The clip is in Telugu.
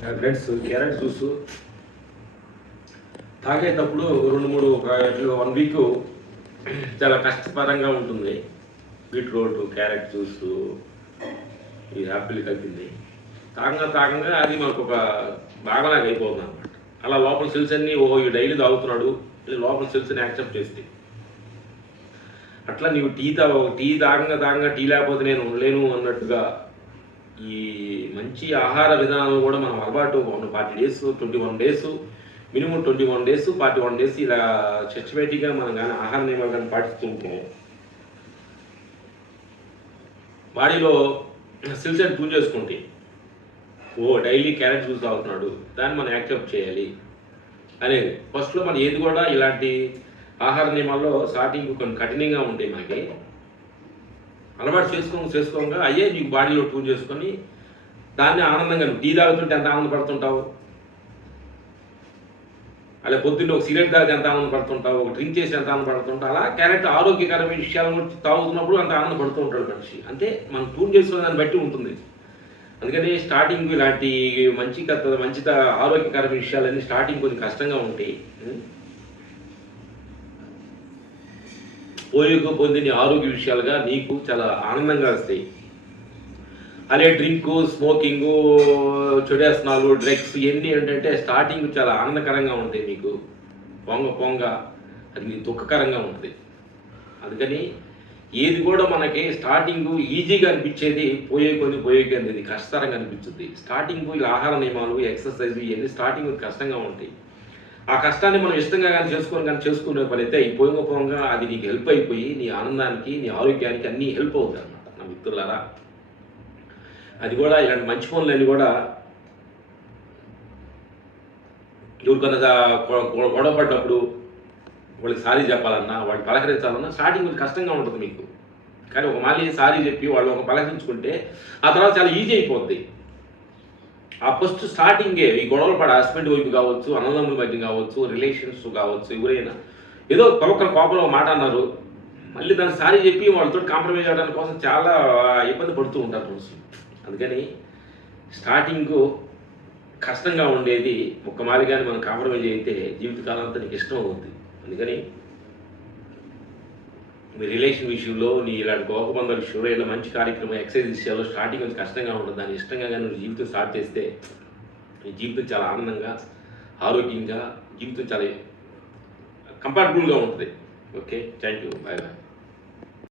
ఫ్రెండ్స్, క్యారెట్ జ్యూస్ తాగేటప్పుడు 2-3 ఒక 1 వీక్ చాలా కష్టతరంగా ఉంటుంది. బీట్రూట్, క్యారెట్ జ్యూస్, ఈ యాపిల్ కలిపింది తాగంగా అది మనకు ఒక బాగాలాగా అయిపోతుంది అనమాట. అలా లోపల సెల్స్ అన్నీ ఓహో ఈ డైలీ తాగుతున్నాడు లోపల సెల్స్ అని యాక్సెప్ట్ చేస్తాయి. అట్లా నీవు టీ తాగంగా టీ లేకపోతే నేను ఉండలేను అన్నట్టుగా ఈ మంచి ఆహార విధానం కూడా మనం అలవాటు 40 days 21 days minimum 21 days 41 days ఇలా సిస్టమేటిక్గా మనం కానీ ఆహార నియమాలు కానీ పాటిస్తుంటే బాడీలో సెల్స్ అని ట్యూన్ చేసుకుంటాయి. డైలీ క్యారెట్ జ్యూస్ తాగుతున్నాడు, దాన్ని మనం యాక్సెప్ట్ చేయాలి అనేది. ఫస్ట్లో మనం ఏది కూడా ఇలాంటి ఆహార నియమాల్లో స్టార్టింగ్ కొన్ని కఠినంగా ఉంటాయి. మనకి అలవాటు చేసుకోగా అయ్యే నీకు బాడీలో ట్యూన్ చేసుకొని దాన్ని ఆనందంగా నువ్వు టీ తాగుతుంటే ఎంత ఆనందపడుతుంటావు, అలా పొద్దున్న ఒక సిగరెట్ తాగితే ఎంత ఆనందపడుతుంటావు, ఒక డ్రింక్ చేసి ఎంత ఆనందపడుతుంటావు, అలా క్యారెట్ ఆరోగ్యకరమైన విషయాల గురించి తాగుతున్నప్పుడు అంత ఆనందపడుతూ ఉంటాడు మనిషి. అంటే మనం ట్యూన్ చేసుకునే దాన్ని బట్టి ఉంటుంది. అందుకని స్టార్టింగ్ ఇలాంటి మంచి ఆరోగ్యకరమైన విషయాలన్నీ స్టార్టింగ్ కొంచెం కష్టంగా ఉంటాయి. పొందిన ఆరోగ్య విషయాలుగా నీకు చాలా ఆనందంగా వస్తాయి. అదే డ్రింకు, స్మోకింగు, చెడేసనాలు, డ్రగ్స్ ఇవన్నీ ఏంటంటే స్టార్టింగ్ చాలా ఆనందకరంగా ఉంటాయి. మీకు పొంగ అది దుఃఖకరంగా ఉంటుంది. అందుకని ఏది కూడా మనకి స్టార్టింగ్ ఈజీగా అనిపించేది పోయే అనేది కష్టతరంగా అనిపించుద్ది. స్టార్టింగ్ ఇలా ఆహార నియమాలు, ఎక్సర్సైజ్ ఇవన్నీ స్టార్టింగ్ కష్టంగా ఉంటాయి. ఆ కష్టాన్ని మనం ఇష్టంగా కానీ చేసుకునే పని అయితే ఈ పోంగా అది నీకు హెల్ప్ అయిపోయి నీ ఆనందానికి, నీ ఆరోగ్యానికి అన్నీ హెల్ప్ అవుతుంది అన్నమాట. నా మిత్రులారా, అది కూడా ఇలాంటి మంచి పనులన్నీ కూడా ఎవరికన్నా గొడవ పడ్డప్పుడు వాళ్ళకి సారీ చెప్పాలన్నా, వాళ్ళు పలకరించాలన్నా స్టార్టింగ్ కొంచెం కష్టంగా ఉంటుంది మీకు. కానీ ఒక మళ్ళీ సారీ చెప్పి వాళ్ళు ఒక పలకరించుకుంటే ఆ తర్వాత చాలా ఈజీ అయిపోద్ది. ఆ ఫస్ట్ స్టార్టింగే ఈ గొడవలు పడ హస్బెండ్ వైపు కావచ్చు, అన్నదమ్ముల మధ్య కావచ్చు, రిలేషన్స్ కావచ్చు, ఎవరైనా ఏదో ఒక్కొక్కరు కోపంలో మాట అన్నారు, మళ్ళీ దాన్ని సారీ చెప్పి వాళ్ళతో కాంప్రమైజ్ అవ్వడానికి కోసం చాలా ఇబ్బంది పడుతూ ఉంటారు మనుషులు. అందుకని స్టార్టింగ్ కష్టంగా ఉండేది ఒక్క మాదిరిగానే మనం కాంప్రమైజ్ అయితే జీవితకాలం అంతా నీకు ఇష్టం అవుతుంది. అందుకని మీ రిలేషన్ విషయంలో, నీ ఇలాంటి గోపబంధాల విషయంలో ఇలా మంచి కార్యక్రమం ఎక్సర్సైజ్ విషయాల్లో స్టార్టింగ్ కొంచెం కష్టంగా ఉంటుంది. దాన్ని ఇష్టంగా కానీ నువ్వు జీవితం స్టార్ట్ చేస్తే నీ జీవితం చాలా ఆనందంగా, ఆరోగ్యంగా, జీవితం చాలా కంఫర్టబుల్గా ఉంటుంది. Okay, thank you, bye bye.